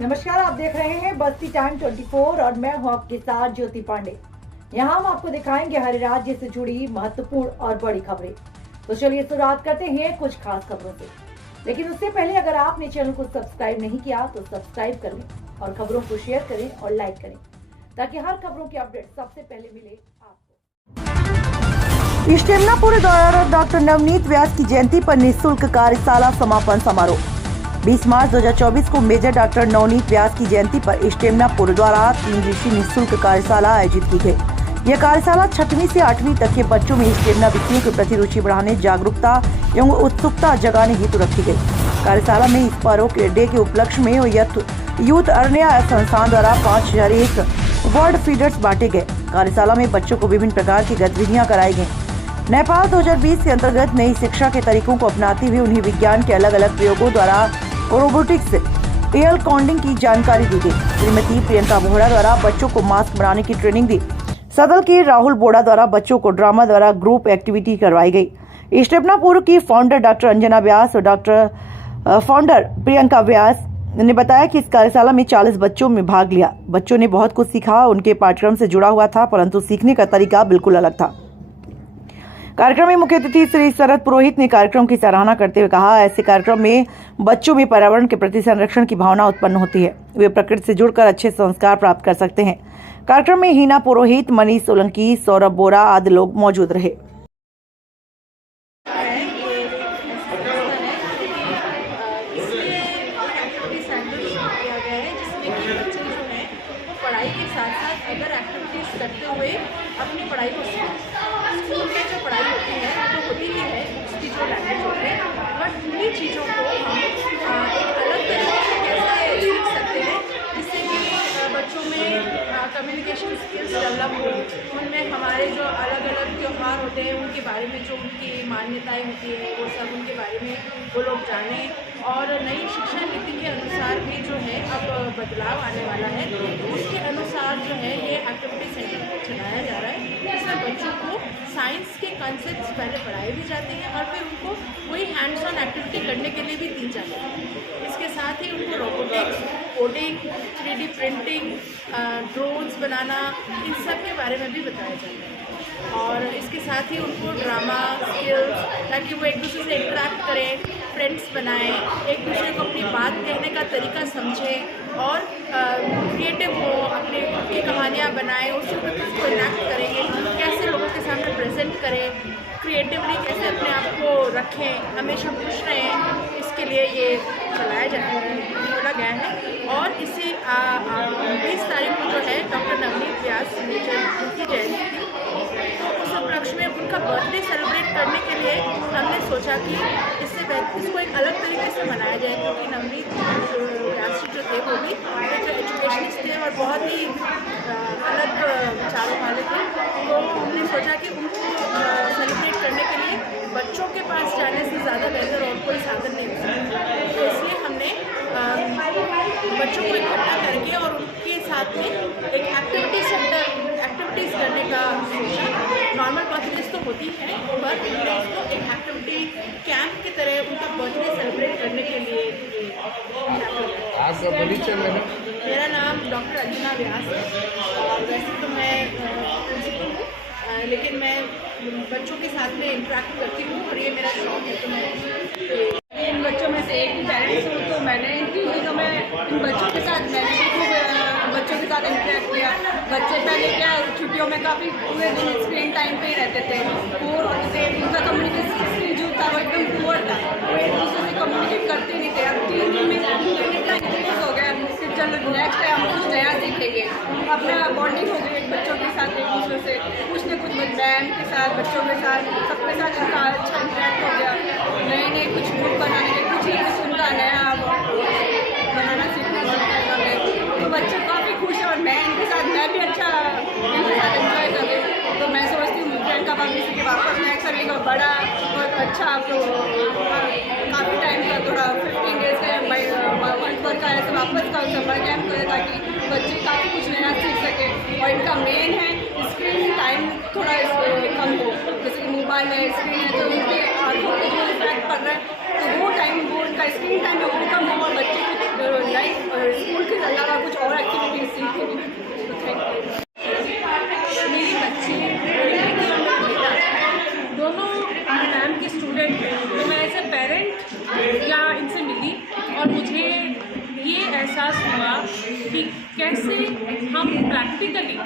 नमस्कार, आप देख रहे हैं बस्ती टाइम 24 और मैं हूं आपके साथ ज्योति पांडे। यहां हम आपको दिखाएंगे हर राज्य से जुड़ी महत्वपूर्ण और बड़ी खबरें। तो चलिए शुरुआत करते हैं कुछ खास खबरों से। लेकिन उससे पहले अगर आपने चैनल को सब्सक्राइब नहीं किया तो सब्सक्राइब कर लें और खबरों को शेयर करें और लाइक करें ताकि हर खबरों की अपडेट सबसे पहले मिले आपको। इष्टेमनापुर द्वारा डॉक्टर नवनीत व्यास की जयंती पर निःशुल्क कार्यशाला समापन समारोह 20 मार्च 2024 को मेजर डॉक्टर नवनीत व्यास की जयंती पर इष्टेमनापुर द्वारा 3 दिवसीय निःशुल्क कार्यशाला आयोजित की गई। यह कार्यशाला 6वीं से 8वीं तक के बच्चों में इष्टेमना विषयों के प्रति रुचि बढ़ाने, जागरूकता एवं उत्सुकता जगाने हेतु रखी गई। कार्यशाला में इस पर्व के डे के उपलक्ष्य में यूथ अर्निया संस्थान द्वारा 5001 वर्ड फीडर्स बांटे गए। कार्यशाला में बच्चों को विभिन्न प्रकार की गतिविधियाँ कराई गयी। नेपाल 2020 के अंतर्गत नई शिक्षा के तरीकों को अपनाते हुए उन्हें विज्ञान के अलग अलग प्रयोगों द्वारा रोबोटिक्स एयर कॉन्डिंग की जानकारी दी गई। श्रीमती प्रियंका बोहरा द्वारा बच्चों को मास्क बनाने की ट्रेनिंग दी। सदल के राहुल बोड़ा द्वारा बच्चों को ड्रामा द्वारा ग्रुप एक्टिविटी करवाई गई। इष्टेमनापुर की फाउंडर डॉक्टर अंजना व्यास और डॉक्टर फाउंडर प्रियंका व्यास ने बताया कि इस कार्यशाला में 40 बच्चों में भाग लिया। बच्चों ने बहुत कुछ सीखा, उनके पाठ्यक्रम से जुड़ा हुआ था, परंतु सीखने का तरीका बिल्कुल अलग था। कार्यक्रम में मुख्य अतिथि श्री शरद पुरोहित ने कार्यक्रम की सराहना करते हुए कहा, ऐसे कार्यक्रम में बच्चों में पर्यावरण के प्रति संरक्षण की भावना उत्पन्न होती है। वे प्रकृति से जुड़कर अच्छे संस्कार प्राप्त कर सकते हैं। कार्यक्रम में हीना पुरोहित, मनीष सोलंकी, सौरभ बोरा आदि लोग मौजूद रहे। पढ़ाई के साथ साथ अदर एक्टिविटीज करते हुए अपनी पढ़ाई को स्कूल में जो पढ़ाई होती है तो होती ही है, बुक्स की जो लैंग्वेज होती है, बट उन्हीं चीज़ों को हम एक अलग तरीके से कैसे सीख सकते हैं जिससे कि बच्चों में कम्युनिकेशन स्किल्स डेवलप हो, उनमें हमारे जो अलग अलग त्यौहार होते हैं उनके बारे में जो उनकी मान्यताएं होती है वो सब उनके बारे में वो लोग जानें। और नई शिक्षा नीति के अनुसार भी जो है अब बदलाव आने वाला है, तो उसके अनुसार जो है ये एक्टिविटी सेंटर को चलाया जा रहा है जिसमें बच्चों को साइंस के कॉन्सेप्ट्स पहले पढ़ाए भी जाते हैं और फिर उनको वही हैंड्स ऑन एक्टिविटी करने के लिए भी दी जाती है। इसके साथ ही उनको robotics, coding, 3D printing, drones बनाना, इन सब के बारे में भी बताया जाता है। और इसके साथ ही उनको ड्रामा स्किल्स, ताकि वो एक दूसरे से इंटरेक्ट करें, फ्रेंड्स बनाएं, एक दूसरे को अपनी बात कहने का तरीका समझें और क्रिएटिव हो, अपने की कहानियाँ बनाएं, उससे कुछ कनेक्ट करेंगे, कैसे लोगों के सामने प्रेजेंट करें, क्रिएटिवली कैसे अपने आप को रखें, हमेशा खुश रहें, इसके लिए ये चलाया बोला गया है। और इसी 20 तारीख को जो है डॉक्टर नवनीत व्यास उनकी जयंती थी, तो उस उपलक्ष्य में उनका बर्थडे सेलिब्रेट करने के लिए हमने सोचा कि इसको एक अलग तरीके से मनाया जाए, क्योंकि नवनीत व्यास जो थे वो भी एक एजुकेशनिस्ट थे और बहुत ही अलग विचारों वाले थे। तो हमने सोचा कि उनको सेलिब्रेट करने के लिए बच्चों के पास जाने से ज़्यादा बेहतर और कोई साधन नहीं हो सकता, तो इसलिए हमने बच्चों को इकट्ठा करके और उनके साथ में एक एक्टिविटी सेंटर एक्टिविटीज़ करने का सोचा। नॉर्मल क्लासेस तो होती हैं, पर हमने इसको एक एक्टिविटी कैंप की तरह उनका बर्थडे सेलिब्रेट करने के लिए। आपका परिचय मैडम? मेरा नाम डॉक्टर अंजना व्यास है और वैसे तो मैं प्रिंसिपल हूँ, लेकिन मैं बच्चों के साथ में इंटरेक्ट करती हूँ और ये मेरा शौक है। तो मैं इन बच्चों में से एक पेरेंट्स हूँ, तो मैंने तो मैं इन बच्चों के साथ बच्चों के साथ इंटरेक्ट किया। बच्चे पहले क्या छुट्टियों में काफ़ी पूरे दिन स्क्रीन टाइम पे ही रहते थे और उनका कम्युनिकेशन स्किल जो था वो एकदम पुअर था, वो एक दूसरे से कम्युनिकेट करते नहीं थे। अब 3 दिन में इंटरनेट हो गया, चलो नेक्स्ट है हम कुछ नया सीखेंगे, अपना बॉन्डिंग हो गई बच्चों के साथ एक दूसरे से कुछ न कुछ मैम के साथ, बच्चों के साथ, सबके साथ उनका अच्छा इंटरेक्ट हो गया। नए नए कुछ ग्रुप बनाने के कुछ उनका नया बनाना सीखना पड़ता है, तो बच्चे काफ़ी खुश हैं और मैं भी अच्छा इनके साथ एंजॉय कर रही हूँ। तो मैं सोचती हूँ प्रियंका भाभी से कि वापस नेक्स्ट ईयर एक बड़ा बहुत अच्छा आप लोग काफ़ी टाइम का थोड़ा 15 डेज का वर्क का ऐसे वापस का समर कैंप करें ताकि बच्चे काफ़ी कुछ नया सीख सकें। और इनका मेन है स्क्रीन टाइम थोड़ा कम हो, जैसे कि मोबाइल है, स्क्रीन है, तो उनके आँखों पर जो इफेक्ट पड़ रहा है, तो वो टाइम वो उनका स्क्रीन टाइम है वो कम हो और बच्चे नए स्कूल के एहसास हुआ कि कैसे हम प्रैक्टिकली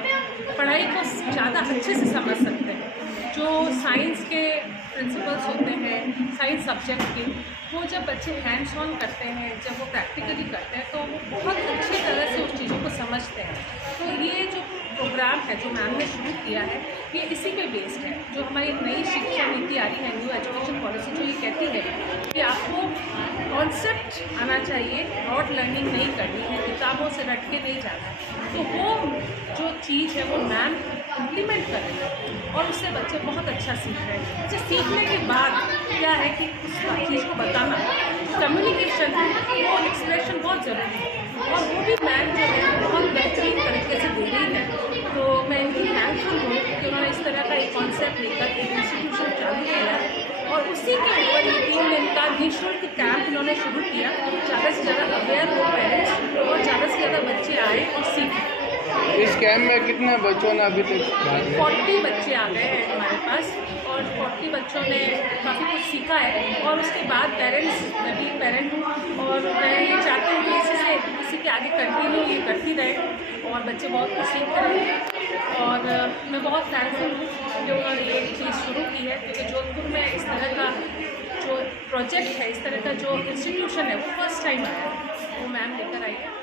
पढ़ाई को ज़्यादा अच्छे से समझ सकते हैं। जो साइंस के प्रिंसिपल्स होते हैं साइंस सब्जेक्ट के, वो जब बच्चे हैंड्स ऑन करते हैं, जब वो प्रैक्टिकली करते हैं, तो वो बहुत अच्छी तरह से उस चीज़ों को समझते हैं। तो ये जो प्रोग्राम है जो मैम ने शुरू किया है, ये इसी पे बेस्ड है। जो हमारी नई शिक्षा नीति आ रही है, न्यू एजुकेशन पॉलिसी, जो ये कहती है कि आपको कॉन्सेप्ट आना चाहिए, ब्रॉड लर्निंग नहीं करनी है, किताबों से रट के नहीं जाना है। तो वो जो चीज़ है वो मैम इम्प्लीमेंट कर रही है और उससे बच्चे बहुत अच्छा सीख रहे हैं। अच्छा, सीखने के बाद क्या है कि उस चीज़ को बताना, कम्युनिकेशन, वो एक्सप्रेशन बहुत ज़रूरी है और वो भी मैम जो है बहुत बेहतरीन तरीके से दे रही है। तो मैं इनकी थैंकफुल हूँ कि उन्होंने इस तरह का एक कॉन्सेप्ट लेकर एक इंस्टीट्यूशन चालू किया है और उसी के ऊपर ये 3 दिन का निःशुल्क कैंप इन्होंने शुरू किया। ज़्यादा से ज़्यादा अवेयर हो पेरेंट्स और ज़्यादा से ज़्यादा बच्चे आए और सीखें। इस कैंप में कितने बच्चों ने अभी तक भाग लिया? 40 बच्चे आ गए हैं हमारे पास और 40 बच्चों ने काफ़ी कुछ सीखा है और उसके बाद पेरेंट्स, मैं भी पेरेंट हूँ और मैं ये चाहती हूँ कि इसी के आगे कंटिन्यू ये करती रहे और बच्चे बहुत कुछ सीख रहे हैं। और मैं बहुत थैंकफुल हूँ कि उन्होंने ये चीज़ शुरू की है, क्योंकि जोधपुर में इस तरह का जो प्रोजेक्ट है, इस तरह का जो इंस्टीट्यूशन है, वो फर्स्ट टाइम आया है, वो मैम लेकर आई है।